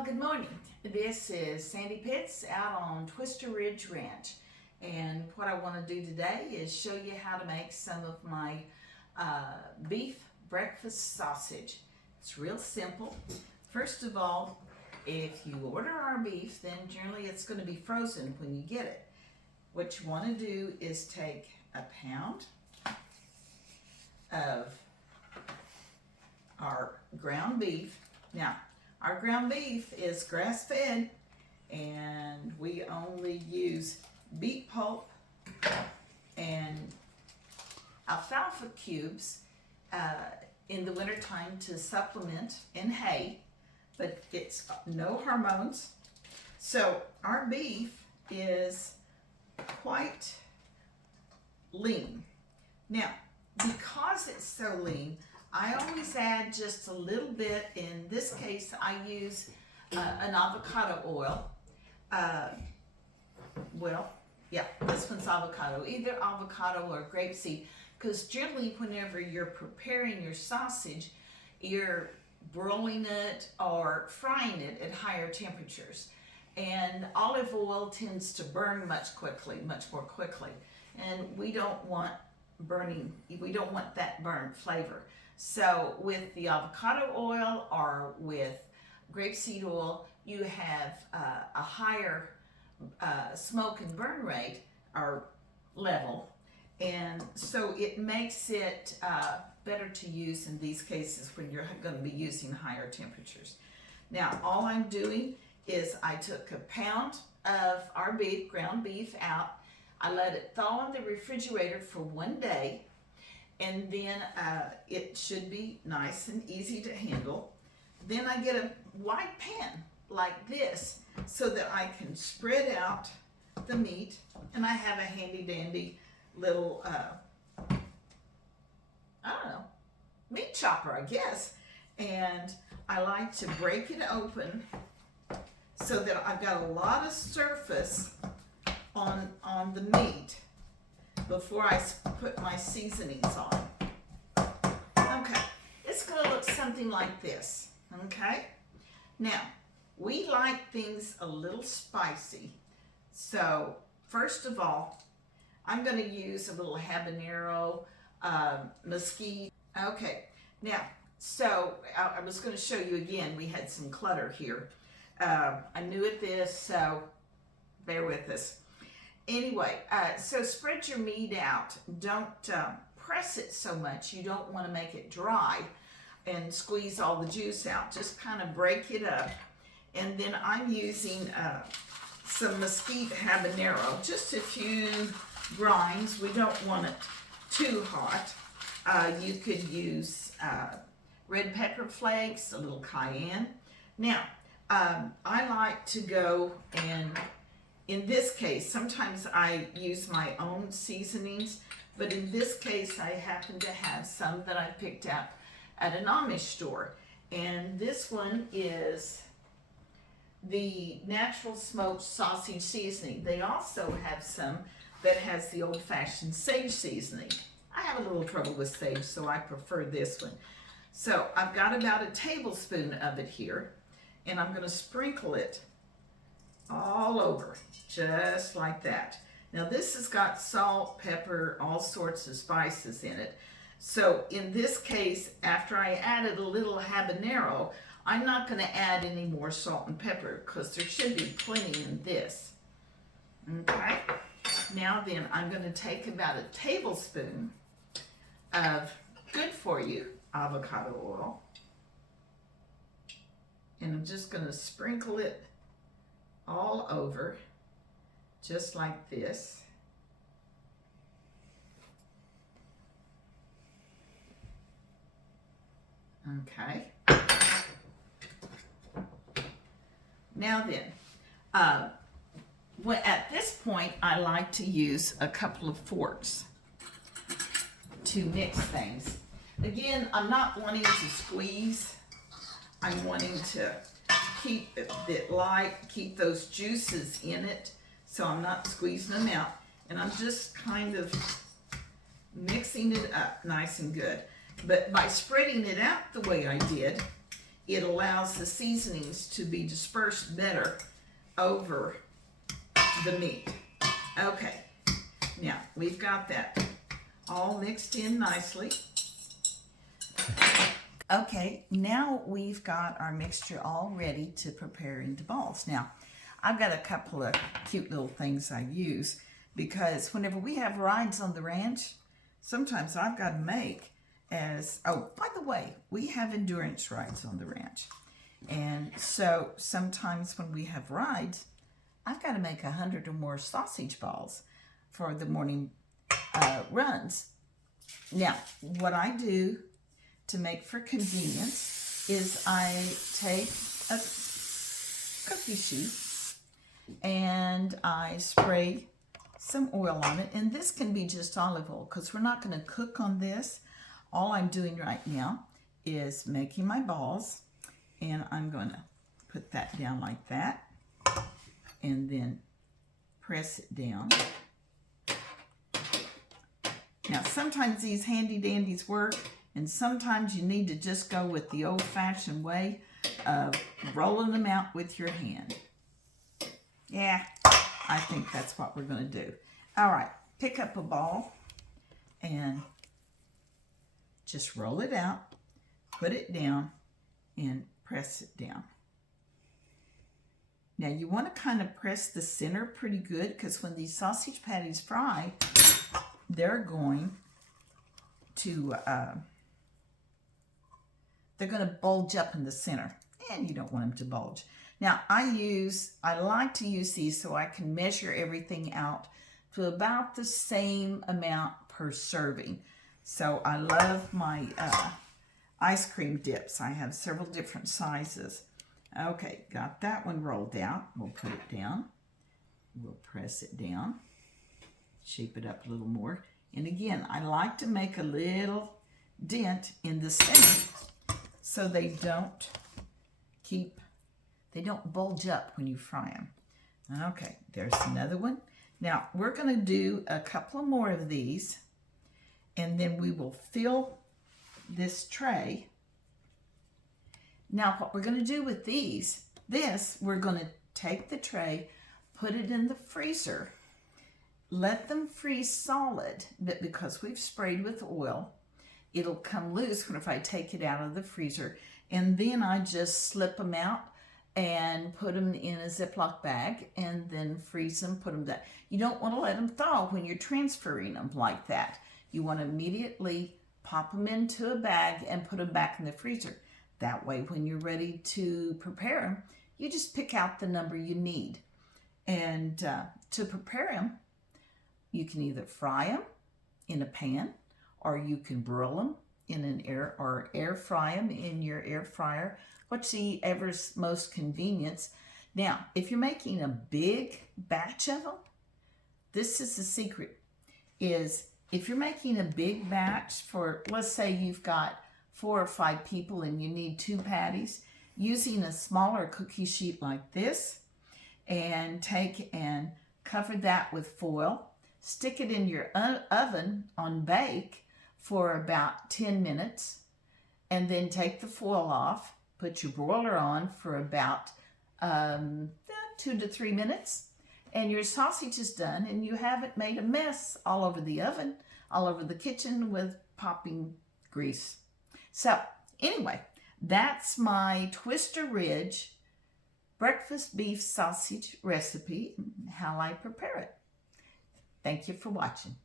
Well, good morning. This is Sandy Pitts out on Twister Ridge Ranch. And what I want to do today is show you how to make some of my beef breakfast sausage. It's real simple. First of all, if you order our beef, then generally it's going to be frozen when you get it. What you want to do is take a pound of our ground beef. Now, our ground beef is grass-fed, and we only use beet pulp and alfalfa cubes in the wintertime to supplement in hay, but it's no hormones. So our beef is quite lean. Now, because it's so lean, I always add just a little bit. In this case, I use an avocado oil. This one's avocado, either avocado or grapeseed, because generally whenever you're preparing your sausage, you're broiling it or frying it at higher temperatures. And olive oil tends to burn much more quickly. And we don't want that burnt flavor. So with the avocado oil or with grapeseed oil, you have a higher smoke and burn rate or level, and so it makes it better to use in these cases when you're going to be using higher temperatures. Now, all I'm doing is I took a pound of our beef, ground beef, out. I let it thaw in the refrigerator for 1 day. And then it should be nice and easy to handle. Then I get a wide pan like this so that I can spread out the meat, and I have a handy dandy little, meat chopper, I guess. And I like to break it open so that I've got a lot of surface on the meat before I put my seasonings on. Okay, it's going to look something like this, okay? Now, we like things a little spicy, so first of all, I'm going to use a little habanero, mesquite. Okay, now, so I was going to show you again, we had some clutter here. I'm new at this, so bear with us. Anyway, so spread your meat out. Don't press it so much. You don't want to make it dry and squeeze all the juice out. Just kind of break it up. And then I'm using some mesquite habanero, just a few grinds. We don't want it too hot. You could use red pepper flakes, a little cayenne. Now, I like to go and, in this case, sometimes I use my own seasonings, but in this case, I happen to have some that I picked up at an Amish store. And this one is the Natural Smoked Sausage Seasoning. They also have some that has the old-fashioned sage seasoning. I have a little trouble with sage, so I prefer this one. So I've got about a tablespoon of it here, and I'm going to sprinkle it all over, just like that. Now this has got salt, pepper, all sorts of spices in it. So in this case, after I added a little habanero, I'm not going to add any more salt and pepper because there should be plenty in this. Okay, now then I'm going to take about a tablespoon of good for you avocado oil, and I'm just going to sprinkle it all over, just like this. Okay. Now then, at this point, I like to use a couple of forks to mix things. Again, I'm not wanting to squeeze. I'm wanting to keep it light, keep those juices in it, so I'm not squeezing them out. And I'm just kind of mixing it up nice and good. But by spreading it out the way I did, it allows the seasonings to be dispersed better over the meat. Okay, now we've got that all mixed in nicely. Okay, now we've got our mixture all ready to prepare into balls. Now, I've got a couple of cute little things I use because whenever we have rides on the ranch, sometimes I've got to make oh, by the way, we have endurance rides on the ranch. And so sometimes when we have rides, I've got to make 100 or more sausage balls for the morning runs. Now, what I do to make for convenience is I take a cookie sheet and I spray some oil on it. And this can be just olive oil because we're not going to cook on this. All I'm doing right now is making my balls, and I'm going to put that down like that and then press it down. Now, sometimes these handy dandies work, and sometimes you need to just go with the old-fashioned way of rolling them out with your hand. Yeah, I think that's what we're going to do. All right, pick up a ball and just roll it out, put it down, and press it down. Now you want to kind of press the center pretty good because when these sausage patties fry, they're going to bulge up in the center, and you don't want them to bulge. Now I like to use these so I can measure everything out to about the same amount per serving. So I love my ice cream dips. I have several different sizes. Okay, got that one rolled out. We'll put it down. We'll press it down. Shape it up a little more. And again, I like to make a little dent in the center so they don't bulge up when you fry them. Okay, there's another one. Now, we're going to do a couple more of these, and then we will fill this tray. Now, what we're going to do with we're going to take the tray, put it in the freezer, let them freeze solid, but because we've sprayed with oil, it'll come loose if I take it out of the freezer, and then I just slip them out and put them in a Ziploc bag and then freeze them, put them down. You don't want to let them thaw when you're transferring them like that. You want to immediately pop them into a bag and put them back in the freezer. That way, when you're ready to prepare them, you just pick out the number you need. And to prepare them, you can either fry them in a pan, or you can broil them in an air fry them in your air fryer, whichever's most convenience. Now, if you're making a big batch of them, this is the secret, is if you're making a big batch for, let's say you've got 4 or 5 people and you need 2 patties, using a smaller cookie sheet like this, and take and cover that with foil, stick it in your oven on bake for about 10 minutes, and then take the foil off, put your broiler on for about 2 to 3 minutes, and your sausage is done, and you haven't made a mess all over the oven, all over the kitchen with popping grease. So anyway, that's my Twister Ridge breakfast beef sausage recipe, how I prepare it. Thank you for watching.